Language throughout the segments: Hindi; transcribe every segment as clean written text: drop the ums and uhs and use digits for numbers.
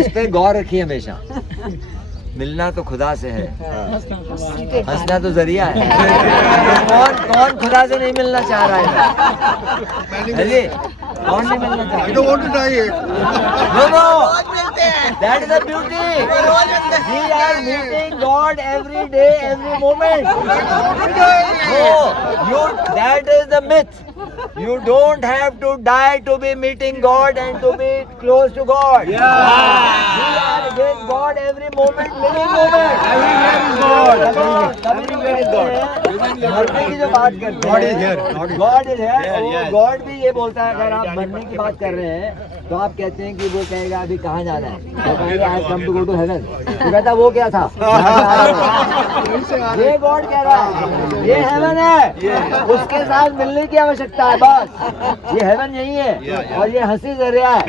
इस पे गौर रखिए हमेशा, मिलना तो खुदा से है, हंसना तो जरिया है। कौन कौन खुदा से नहीं मिलना चाह रहा है जी? कौन नहीं मिलना चाह रहा? No, that is the beauty. We are meeting God every day, every moment. No, that is the myth. You don't have to die to be meeting God and to be close to God. We are with God every moment, living moment. Everywhere is God. मरने की जो बात करते हैं, God is here. God भी ये बोलता है, अगर आप मरने की बात कर रहे हैं तो आप कहते हैं कि वो कहेगा अभी कहाँ जाना है, वो कहेगा I come to go to heaven. तो कहता वो क्या था? ये गॉड कह रहा है, ये हेवन है, उसके साथ मिलने की आवश्यकता है बस। ये हेवन यही है और ये हंसी जरिया है,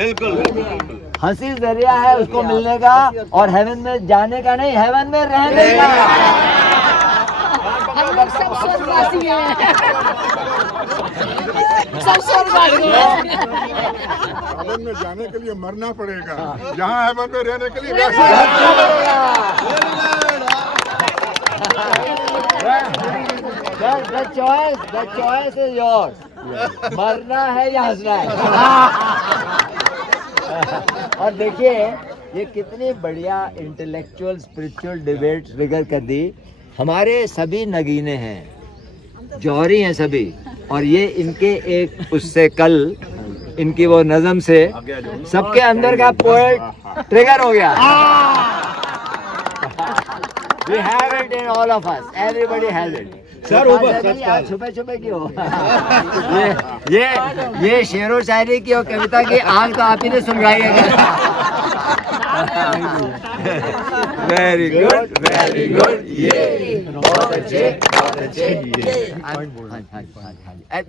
हंसी जरिया है उसको मिलने का, और हेवन में जाने का नहीं, हेवन में रहने का। हम लोग सब स्वर्गवासी हैं, सब स्वर्गवासी हैं। हेवन में जाने के लिए मरना पड़ेगा, यहाँ हेवन में रहने के लिए the choice is yours. मरना है या हंसना है। और देखिए ये कितनी बढ़िया इंटेलेक्चुअल स्पिरिचुअल डिबेट फिगर कर दी। हमारे सभी नगीने हैं, जौहरी हैं सभी, और ये इनके एक उससे कल इनकी वो नज़म से सबके अंदर का पोएट ट्रिगर हो गया। We have it in all of us. Everybody has it. Sir ऊपर छुपे छुपे क्यों? ये शेरो शायरी की और कविता की आग तो आप ही ने सुनवाई है। Very good, very good. ये बहुत अच्छे, बहुत अच्छे।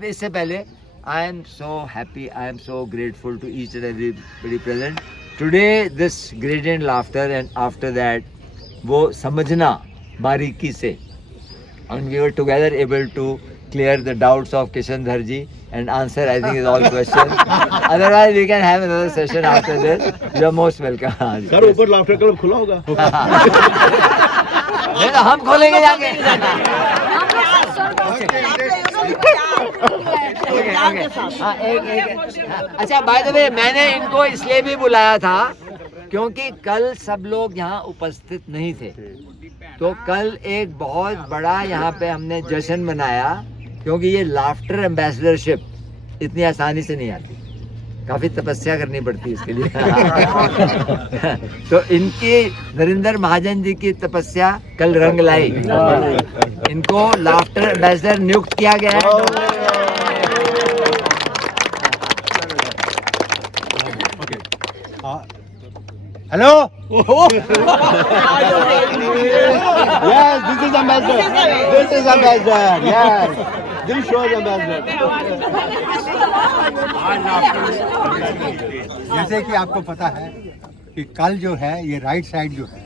इससे पहले I am so happy, I am so grateful to each and everybody present. Today this gradient laughter and after that वो समझना बारीकी से, and we were together able to clear the doubts of Kishandhar ji and answer I think is all questions. Otherwise we can have another session after this. You are most welcome. Sir ऊपर लाफ्टर क्लब खुला होगा? नहीं तो हम खोलेंगे जाके। अच्छा बाय द वे मैंने इनको इसलिए भी बुलाया था क्योंकि कल सब लोग यहाँ उपस्थित नहीं थे, तो कल एक बहुत बड़ा यहाँ पे हमने जश्न मनाया, क्योंकि ये लाफ्टर एम्बेसडरशिप इतनी आसानी से नहीं आती, काफी तपस्या करनी पड़ती है इसके लिए। तो इनकी नरेंद्र महाजन जी की तपस्या कल रंग लाई, इनको लाफ्टर एम्बेसडर नियुक्त किया गया है। Hello. Yes, this is ambassador. This is ambassador. Yes, this shows ambassador. जैसे कि आपको पता है कि कल जो है ये राइट साइड जो है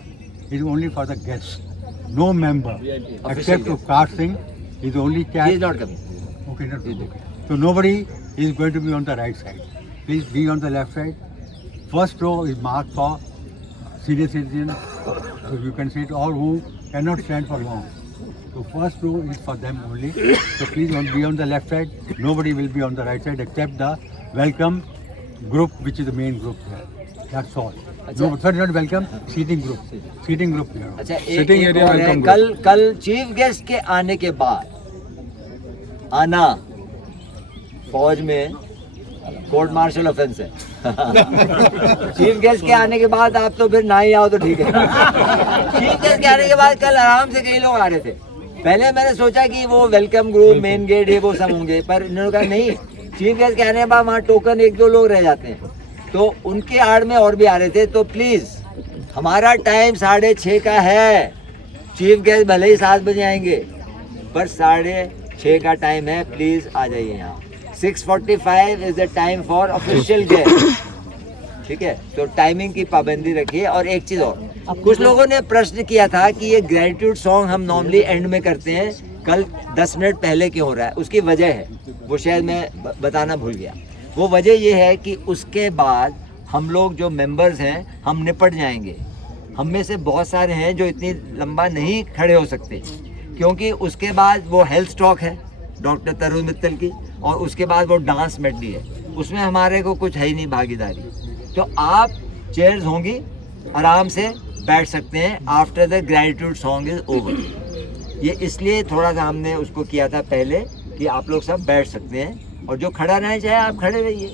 is only for the guest, no member except to cast Singh is only He is not coming. Okay not so nobody is going to be on the right side. Please be on the left side. First row is marked for senior citizens, so you can sit, or who cannot stand for long. So first row is for them only. So please be on the left side. Nobody will be on the right side except the welcome group, which is the main group here. That's all. No, sorry, not welcome. Seating group. Seating group here. अच्छा Sitting एक area और है, welcome कल चीफ गेस्ट के आने के बाद आना फौज में कोर्ट मार्शल ऑफेंस है। चीफ गेस्ट के आने के बाद आप तो फिर ना ही आओ तो ठीक है। चीफ गेस्ट के आने के बाद कल आराम से कई लोग आ रहे थे। पहले मैंने सोचा कि वो वेलकम ग्रुप मेन गेट है वो सब होंगे, पर इन्होंने कहा नहीं, चीफ गेस्ट के आने के बाद वहाँ टोकन एक दो लोग रह जाते हैं, तो उनके आड़ में और भी आ रहे थे। तो प्लीज हमारा टाइम 6:30 का है, चीफ गेस्ट भले ही 7 बजे आएंगे पर 6:30 का टाइम है, प्लीज आ जाइए यहाँ। 6:45 is the time for official guest, ठीक है? तो टाइमिंग की पाबंदी रखिए। और एक चीज और, कुछ लोगों ने प्रश्न किया था कि ये ग्रेटिट्यूड सॉन्ग हम नॉर्मली एंड में करते हैं, कल 10 मिनट पहले क्यों हो रहा है? उसकी वजह है, वो शायद मैं बताना भूल गया। वो वजह ये है कि उसके बाद हम लोग जो मेंबर्स हैं हम निपट जाएंगे। हम में से बहुत सारे हैं जो इतनी लंबा नहीं खड़े हो सकते, क्योंकि उसके बाद वो हेल्थ टॉक है डॉक्टर तरुण मित्तल की, और उसके बाद वो डांस मेडली है, उसमें हमारे को कुछ है ही नहीं भागीदारी। तो आप चेयर्स होंगी, आराम से बैठ सकते हैं after the gratitude song is over. ये इसलिए थोड़ा सा हमने उसको किया था पहले कि आप लोग सब बैठ सकते हैं, और जो खड़ा रहना चाहे आप खड़े रहिए,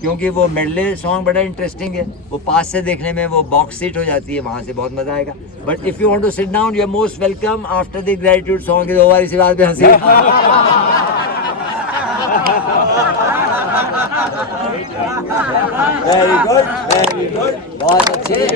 क्योंकि वो मेडले सॉन्ग बड़ा इंटरेस्टिंग है। वो पास से देखने में वो बॉक्स सीट हो जाती है, वहाँ से बहुत मजा आएगा। But if you want to sit down, you are most welcome after the gratitude song is over. इसी बात पे हंसी। वेरी गुड, बहुत अच्छे।